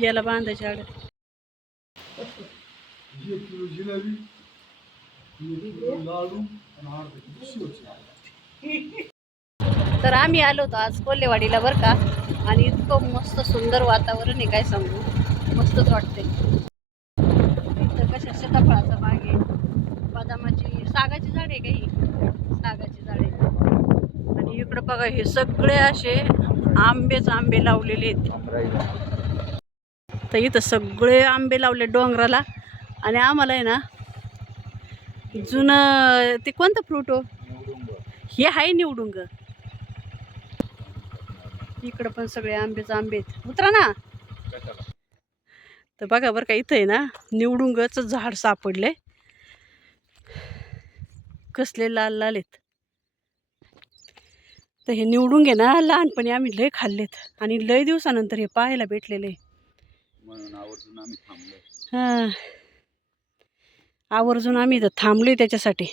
गेला बांधायच्या आड. तर आम्ही आलो होतो आज कोल्हेवाडीला बरं का. आणि इतकं मस्त सुंदर वातावरण आहे, काय सांगू, मस्तच वाटते. इथं कशा सीताफळाचा बाग आहे, बदामाची, सागाची झाड आहे, काही सागाची झाडे. आणि इकडं बघा, हे सगळे असे आंबेच आंबे लावलेले आहेत. तर इथं सगळे आंबे लावले डोंगराला. आणि आम्हाला आहे ना जुनं ते कोणतं फ्रूट हो, हे आहे निवडुंग. इकडं पण सगळे आंबेच आंबे आहेत. उतरा ना. तर बघा बरं का, इथं आहे ना निवडुंगचं झाड सापडले. कसले लाल लाल आहेत. तर हे निवडुंग आहे ना, लहानपणी आम्ही लय खाल्लेत आणि लय दिवसानंतर हे पाहायला भेटलेले. हां, आवर्जून आम्ही इथं थांबलोय त्याच्यासाठी.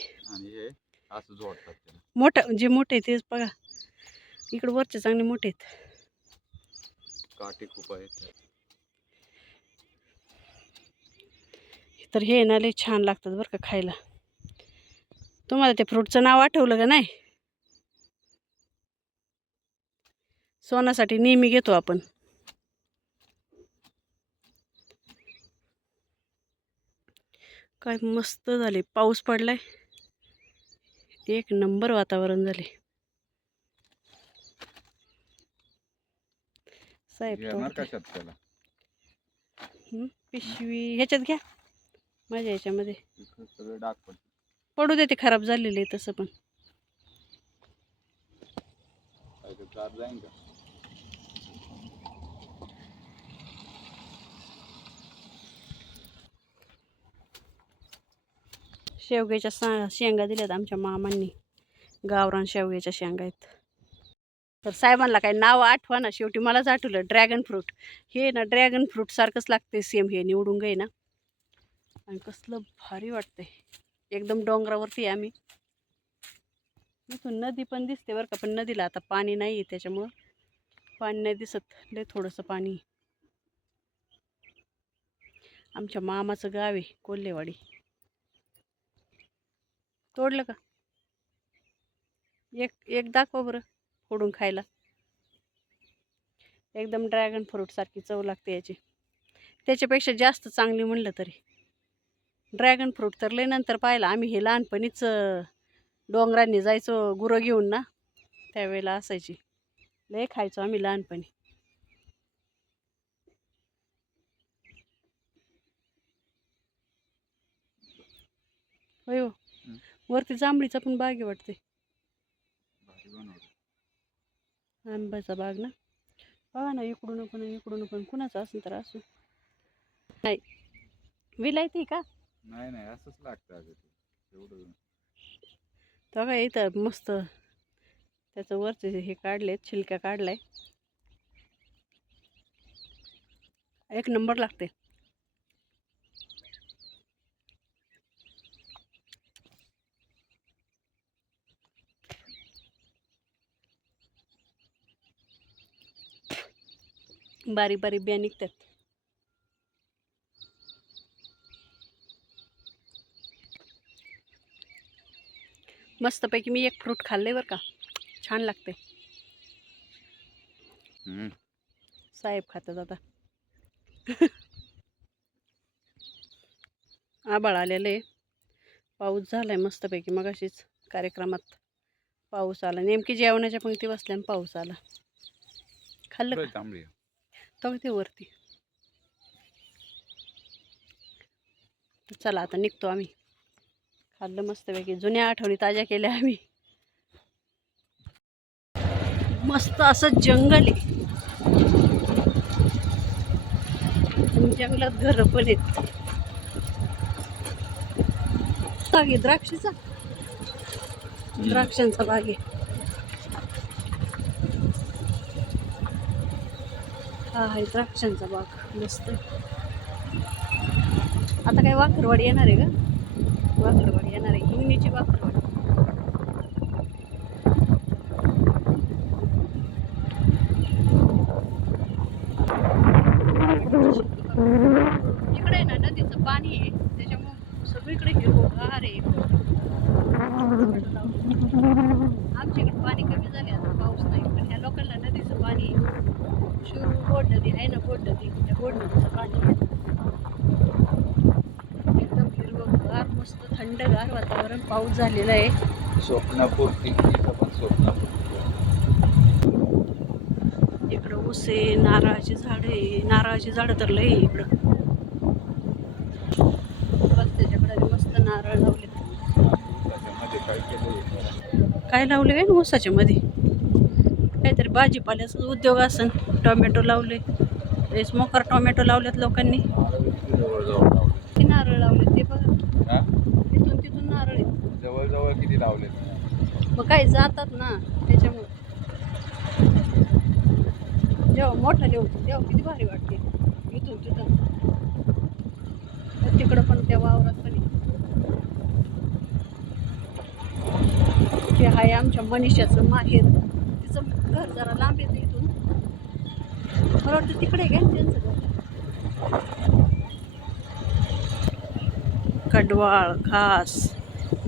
मोठं जे मोठे तेच बघा, इकडं वरचे चांगले मोठे आहेत. काटे खूप आहेत. तर हे ना लय छान लागतात बरं का खायला. तुम्हाला ते फ्रूटचं नाव आठवलं का नाही? सोनासाठी नेहमी घेतो आपण. काय मस्त झाले, पाऊस पडलाय, एक नंबर वातावरण झाले. साहेब पिशवी ह्याच्यात घ्या, माझ्या ह्याच्यामध्ये पडू दे, ते खराब झालेले तसं पण. शेवग्याच्या शेंगा दिल्यात आमच्या मामांनी, गावरान शेवग्याच्या शेंगा आहेत. तर साहेबांना काही नाव आठवा ना, शेवटी मलाच आठवलं ड्रॅगन फ्रूट. हे ना ड्रॅगन फ्रूट सारखंच लागते सेम, हे निवडुंग आहे ना. आणि कसलं भारी वाटतंय. एकदम डोंगरावरती आम्ही. इथून नदी पण दिसते बरं का, पण नदीला आता पाणी नाही आहे, त्याच्यामुळं पाणी नाही दिसत, लय थोडंसं पाणी. आमच्या मामाचं गाव आहे कोल्हेवाडी. तोडलं का? एक एक दाखवा बरं फोडून खायला. एकदम ड्रॅगन फ्रूट सारखी चव लागते याची, त्याच्यापेक्षा जास्त चांगली म्हणलं तरी. ड्रॅगन फ्रूट तर लय नंतर पाहिला आम्ही. हे लहानपणीच डोंगरांनी जायचो गुरं घेऊन ना, त्यावेळेला असायची, लय खायचो आम्ही लहानपणी. होय हो, वरती जांभळीचा पण बाग आहे वाटते, आंब्याचा बाग ना. बघा ना, इकडून पण कुणाचं असेल तर असू. नाही, विलायती का? नाही असंच लागतं एवढं. बघा इथं मस्त त्याचं वरचे हे काढलेत, छिलक्या काढलाय, एक नंबर लागते. बारीक बारीक बिया निघतात. मस्तपैकी मी एक फ्रूट खाल्ले बरं का, छान लागते. साहेब खातात आता. आबाळ आलेले, पाऊस झालाय मस्तपैकी. मग अशीच कार्यक्रमात पाऊस आला, नेमकी जेवणाच्या पंक्ती बसल्या आणि पाऊस आला. खाल्लं का? तो ते वरती. चला आता निघतो आम्ही. खाल्लं मस्तपैकी, जुन्या आठवणी ताज्या केल्या आम्ही. मस्त असं जंगल आहे, जंगलात घर पण आहेत. बाग आहे द्राक्षाचा, द्राक्षांचा बाग आहे. हा आहे द्राक्षांचा बाग मस्त. आता काय वाखरवाडी येणार आहे का? वाखरवाडी येणार आहे, हिंगणीची वाखरवाडी. इकडे आहे ना नदीचं पाणी आहे, त्याच्यामुळे सगळीकडे हिरवगार आहे. आमच्या इकडे पाणी कमी झाले आता, पाऊस नाही, पण ह्या लोकांना नदीचं पाणी आहे. शिरूर गोड नदी आहे ना, गोड नदी, त्या गोड नदीचं पाणी आहे. एकदम हिरवगार, मस्त थंडगार वातावरण, पाऊस झालेला आहे. स्वप्नापूर इथं पण स्वप्नापूर. इकडं ऊस आहे, नारळाची झाडे, नारळाची झाडं तर लय आहे इकडं. रस्त्याच्याकडे मस्त नारळ लावले. त्याच्यामध्ये काय केलं काय लावले काय ऊसाच्या मध्ये? काहीतरी भाजीपाल्याचा उद्योग असन. टोमॅटो लावले, रेस मोकार टोमॅटो लावलेत लोकांनी. जवळ लावले. किती नारळ लावले ते बघा, हा? तिथून तिथून नारळ आहेत. जवळ किती लावले? मग काही जातात ना त्याच्यामुळे. जेव्हा मोठाले होते तेव्हा किती भारी वाटते. इथून तिथून तिकडं पण त्या वावरात पण आहे. ते आहे आमच्या मनीषाचं माहेर. तिचं घर जरा लांब येतं इथून. मला वाटतं तिकडे घ्या त्यांचं घर. कडवाळ घास,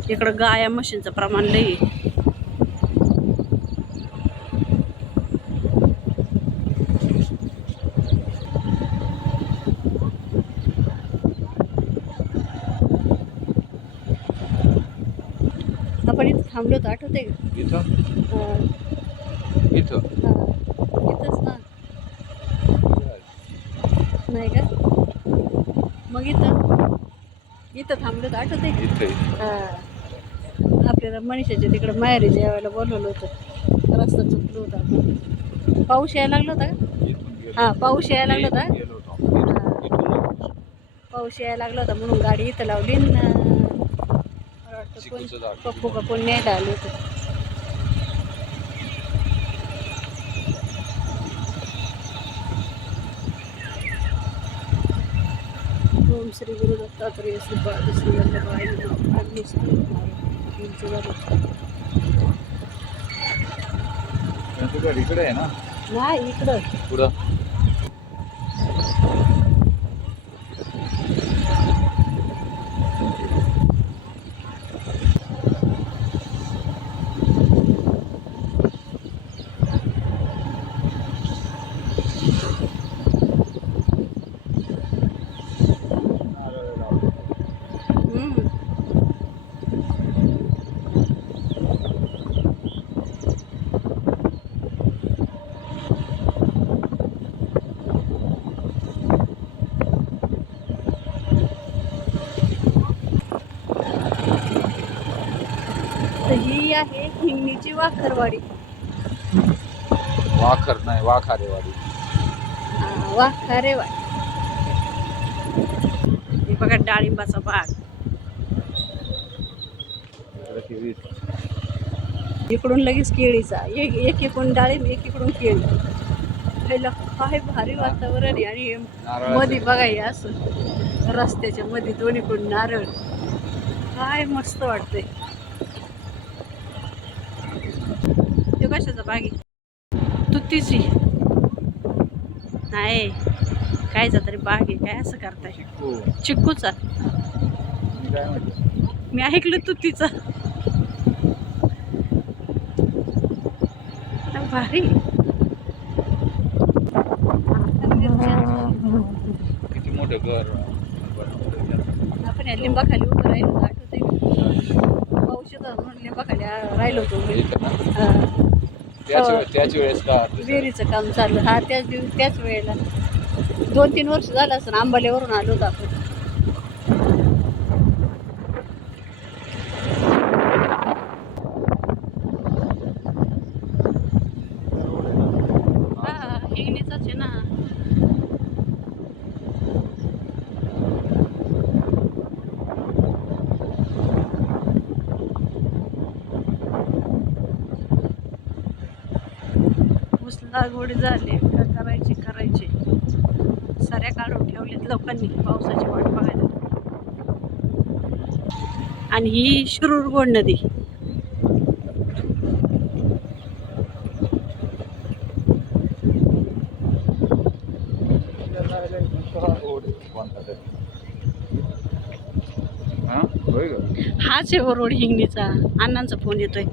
इकडं गाया म्हशींचं प्रमाण लई. आपण इथं थांबलो तर आठवते का? इथं इथंच ना, नाही का? मग इथं थांबलो तर आठवते का? इथं आपल्याला मनीषाच्या तिकडं माहेरी जेवायला बोलवलं होतं, रस्ता चुकलो होता आपण. पाऊस यायला लागला होता का? हां, पाऊस यायला लागला होता. पाऊस यायला लागला होता म्हणून गाडी इथं लावली ना. मला वाटतं पप्पू का कोण न्यायला आले होते. ओम श्री गुरु दत्तात्रेय श्रीपाद श्री वल्लभाय नमः. इकडे आहे ना? नाही, इकडं पुढं ही आहे हिंगणीची वाखरवाडी. वाखर नाही, वाखारेवाडी. वाखारेवाडी. हे बघा डाळिंबाचा बाग. इकडून लगेच केळीचा, एक इकडून डाळिंब, एक इकडून केळी. काय भारी वातावरण आहे. आणि मध्ये बघा हे असं रस्त्याच्या मध्ये दोन्हीकडून नारळ. काय मस्त वाटतंय. तो कशाचा बाग आहे? तुतीची नाही, कायचा तरी बाग आहे. काय असं करताय? चिक्कूचा. मी ऐकलं तुतीचा. भारी. किती मोठं घर. आपण या लिंबाखाली उभं राहिलो आठवते. पाऊस येतो म्हणून लिंबाखाली राहिलो होतो. त्याच वेळेस का विहिरीचं काम चाललं. हा, त्याच वेळेला 2-3 वर्ष झालं असं. आंबाल्यावरून आलो होतो आपण. हा, हिंगणीचाच आहे ना. ऊस लागवड झाली का करायची. साऱ्या काढून ठेवलेत लोकांनी पावसाची वाट बघायला. आणि ही शिरूर गोड नदी. दुसरा रोड कोणता तरी हा होय ग हाच आहे हो रोड हिंगणीचा. अण्णांचा फोन येतोय.